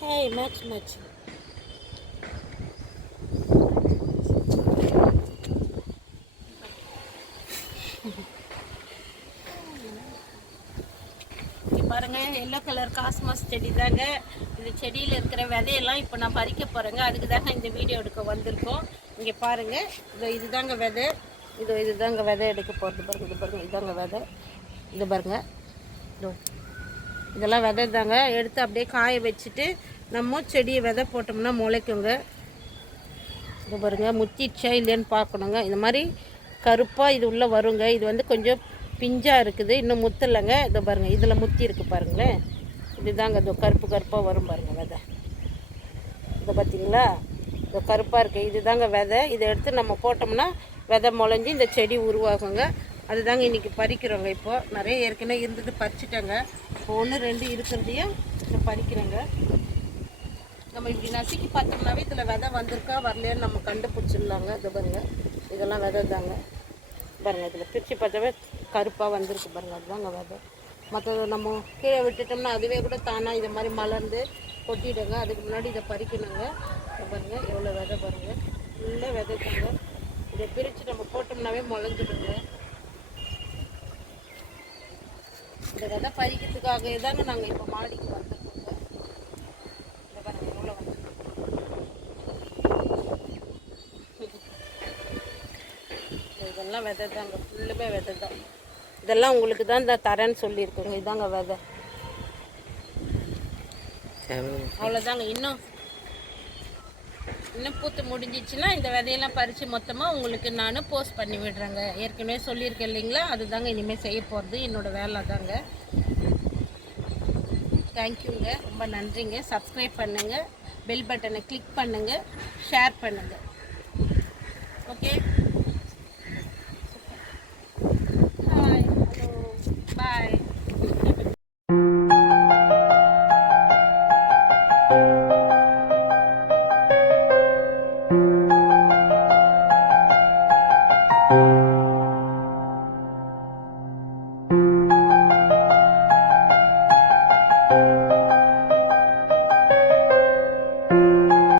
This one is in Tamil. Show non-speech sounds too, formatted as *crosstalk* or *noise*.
Hey, much, much. *laughs* பாருங்க எல்லோ கலர் காஸ்மாஸ் செடி தாங்க. இந்த செடியில் இருக்கிற விதையெல்லாம் இப்போ நான் பறிக்க போகிறேங்க அதுக்கு தாங்க இந்த வீடியோ எடுக்க வந்திருக்கோம். இங்கே பாருங்க இதோ இதுதாங்க விதை. இதோ இதுதாங்க விதை எடுக்க போகிறது பாருங்க இது பாருங்க இதாங்க விதை. இது பாருங்க இதோ. இதெல்லாம் விதை தாங்க. எடுத்து அப்படியே காய வச்சுட்டு நம்ம செடியை விதை போட்டோம்னா முளைக்குங்க. இது பாருங்க முத்திடுச்சா இல்லையான்னு பார்க்கணுங்க. இந்த மாதிரி கருப்பாக இது உள்ளே வருங்க. இது வந்து கொஞ்சம் பிஞ்சாக இருக்குது இன்னும் முத்தலைங்க. இதை பாருங்கள் இதில் முத்தி இருக்குது பாருங்களேன். இதுதாங்க இதோ கருப்பு கருப்பாக வரும் பாருங்கள் விதை. இதை பார்த்தீங்களா இதோ கருப்பாக இருக்குது இதுதாங்க விதை. இதை எடுத்து நம்ம போட்டோம்னா விதை முளைஞ்சி இந்த செடி உருவாகுங்க. அதுதாங்க இன்றைக்கி பறிக்கிறோங்க இப்போ. நிறைய ஏற்கனவே இருந்தது பறிச்சிட்டாங்க. இப்போ ஒன்று ரெண்டு இருக்கிறதையும் இப்போ பறிக்கிறேங்க. நம்ம இப்படி நசுக்கி பார்த்தோம்னாவே இதில் விதை வந்திருக்கா வரலையான்னு நம்ம கண்டுபிடிச்சிடலாங்க. இது பாருங்கள் இதெல்லாம் விதை தாங்க பாருங்கள் இதில் பிரித்து பார்த்தாவே கருப்பாக வந்திருக்கு பாருங்க. அதுதாங்க விதை மற்றது நம்ம கீழே விட்டுட்டோம்னா அதுவே கூட தானாக இதை மாதிரி மலர்ந்து கொட்டிடுங்க. அதுக்கு முன்னாடி இதை பறிக்கணுங்க. பாருங்கள் பாருங்க எவ்வளோ விதை பாருங்க. ஃபுல்லாக விதைக்குங்க தாங்க. இதை பிரித்து நம்ம போட்டோம்னாவே முளைஞ்சிடுங்க. இந்த விதை பறிக்கிறதுக்காகவே தாங்க நாங்கள் இப்போ மாடிக்கு வந்திருக்கோங்க. இந்த எவ்வளோ வந்து இதெல்லாம் விதை தாங்க. ஃபுல்லுமே விதை தான். இதெல்லாம் உங்களுக்கு தான் இந்த தரேன்னு சொல்லியிருக்கோங்க இதாங்க விதை. அவ்வளோதாங்க இன்னும் இன்னும் பூத்து முடிஞ்சிச்சுன்னா இந்த விதையெல்லாம் பறித்து மொத்தமாக உங்களுக்கு நான் போஸ்ட் பண்ணி விடுறேங்க. ஏற்கனவே சொல்லியிருக்கேன் இல்லைங்களா? அதுதாங்க இனிமேல் செய்ய போகிறது என்னோடய வேலை தாங்க. தேங்க்யூங்க ரொம்ப நன்றிங்க. சப்ஸ்கிரைப் பண்ணுங்கள் பெல் பட்டனை கிளிக் பண்ணுங்கள் ஷேர் பண்ணுங்கள் ஓகே thank you